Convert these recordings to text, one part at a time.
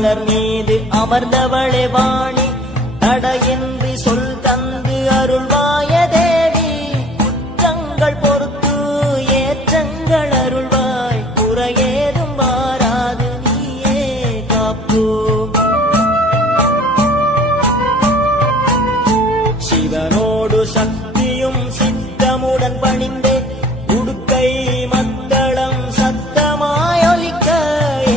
மலர் மீது அமர்ந்தவளே வாணி, தடையின்றி சொல் தந்து அருள்வாய தேவி. குற்றங்கள் பொறுத்து ஏற்றங்கள் அருள்வாய், குறையேதும் வாராது நீயே காப்பு. சிவனோடு சக்தியும் சித்தமுடன் பணிந்தே உடுக்கை மத்தளம் சத்தமாயொலிக்க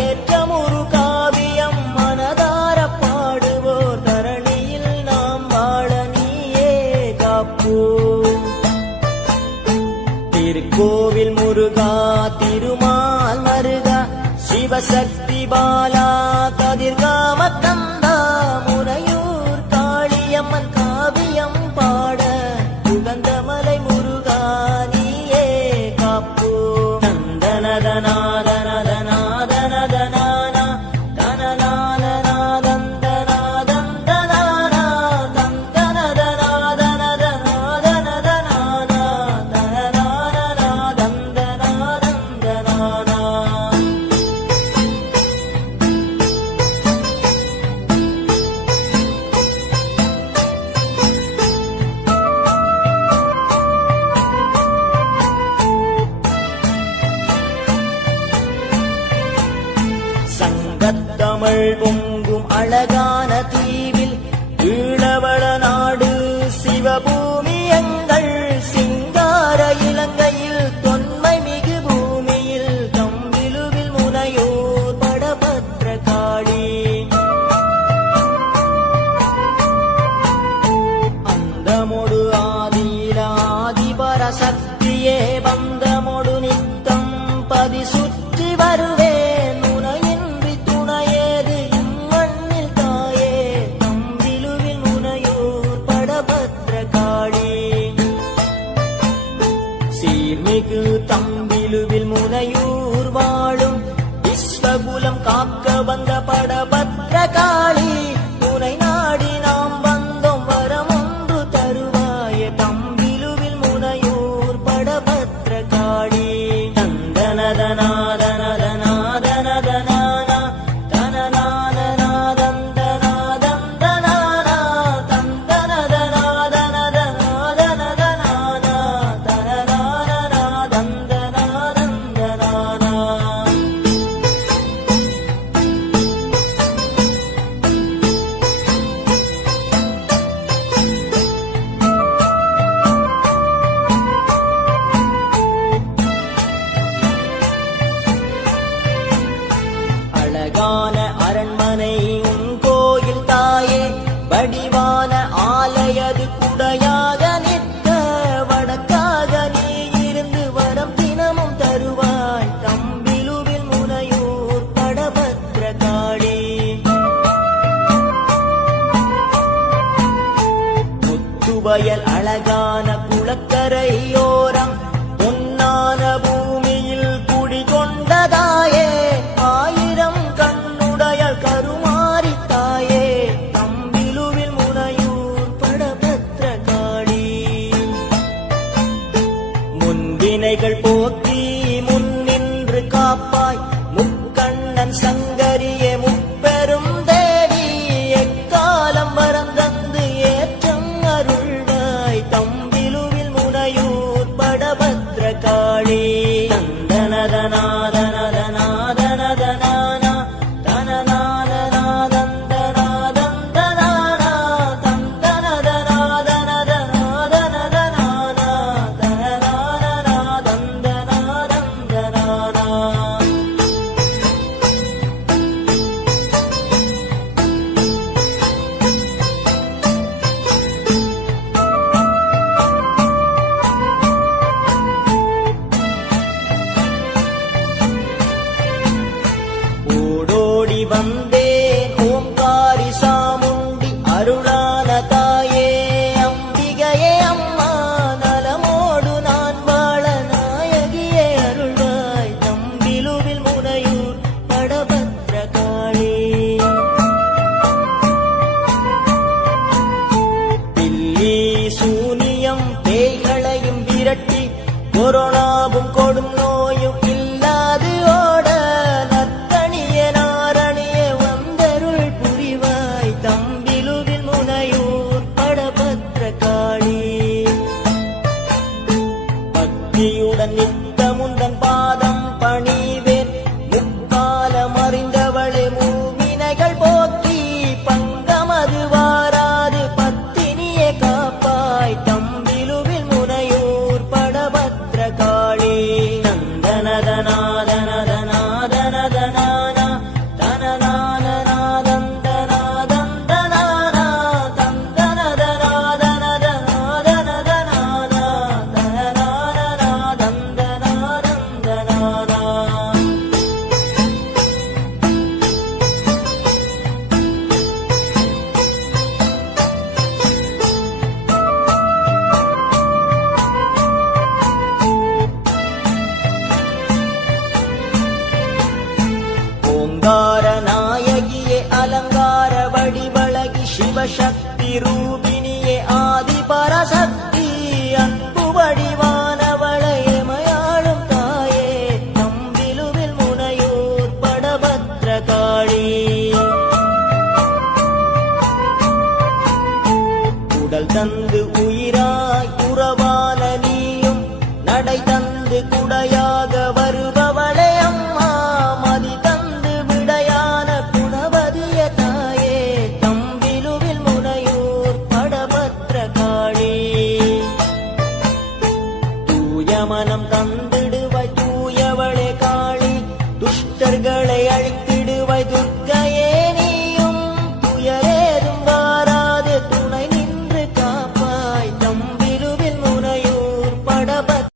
ஏற்றமுறு காவியம் மனதார பாடுவோர் தரணியில் நாம் வாழ நீயே காப்பு. திருக்கோவில் முருகா திருமால் மருகா சிவசக்தி பாலா கதிர்காம கந்தா முறையூர் காளியம்மன் காவியம் பாட உகந்தமலை முருகா நீயே காப்பு. நந்தனதனாதனதனாதனதனானா தனநாதனாதந்தனாதந்தனானா தந்தனதனாதனதனாதனதனானா தனநாதனாதந்தனாதந்தனானா. சங்கத்தமிழ் பொங்கும் அழகான தீவில் ஈழவள நாடு சிவபூமி எங்கள் சிங்கார இலங்கையில் தொன்மை மிகு பூமியில் தம்பிலுவில் முனையோர் படபத்ர காளி. அந்தமொடு ஆதியில ஆதிபர சக்தியே பந்தமொடு நித்தம் பதி சுற்றி வருவேன் முனையின்றி துணையேது இம்மண்ணில் தாயே தம்பிலுவில் முனையோர் படபத்ர காளி. சீர்மிகு தம்பிலுவில் முனையூர் வாழும் விஸ்வகுலம் காக்க வந்த படபத்ர காளி. துணை நாடி நாம் வந்தோம் வரமொன்று தருவாய தம்பிலுவில் முனையூர் படபத்ர காளி. தந்தனதனாதனதனாதனதனானா தனநாதனாதந்தனாதந்தனானா தந்தனதனாதனதனாதனதனானா தனநாதனாதந்தனாதந்தனானா. அழகான அரண்மனை உன் கோயில் தாயே, வடிவான ஆலயது குடையாக நிற்க வடக்காக நீ இருந்து வரம் தினமும் தருவாய் தம்பிலுவில் முனையூர் படபத்ர காளி. முத்துவயல் அழகான குளக்கரையோரம் பொன்னான பூமியில் குடிகொண்டதாயே, ஆயிரம் கண்ணுடையாள் கருமாரி தாயே தம்பிலுவில் முனையூர் படபத்ர காளி. முன்வினைகள் போக்கி முன்னின்று காப்பாய் முக்கண்ணன் சங்கரியே முப்பெரும் தேவி. எக்காலம் வரம் தந்து ஏற்றம் அருள்வாய் தம்பிலுவில் முனையூர் படபத்ர காளி. தந்தனதனாதனதனாதனதனானா தனநாதனாதந்தனாதந்தனானா தந்தனதனாதனதனாதனதனானா தனநாதனாதந்தனாதந்தனானா. ஓடோடி வந்தேன் ஓம்காரி சாமுண்டி அருளான தாயே அம்பிகையே அம்மா. நலமோடு நான் வாழ நாயகியே அருள்வாய் தம்பிலுவில் முனையூர் படபத்ர காளி. பில்லி சூனியம் பேய்களையும் விரட்டி கொரோனாவும் கொடும் நோயும் இல்லாது ஓட நத்தனிய நாரணிய சக்தி ரூபிணி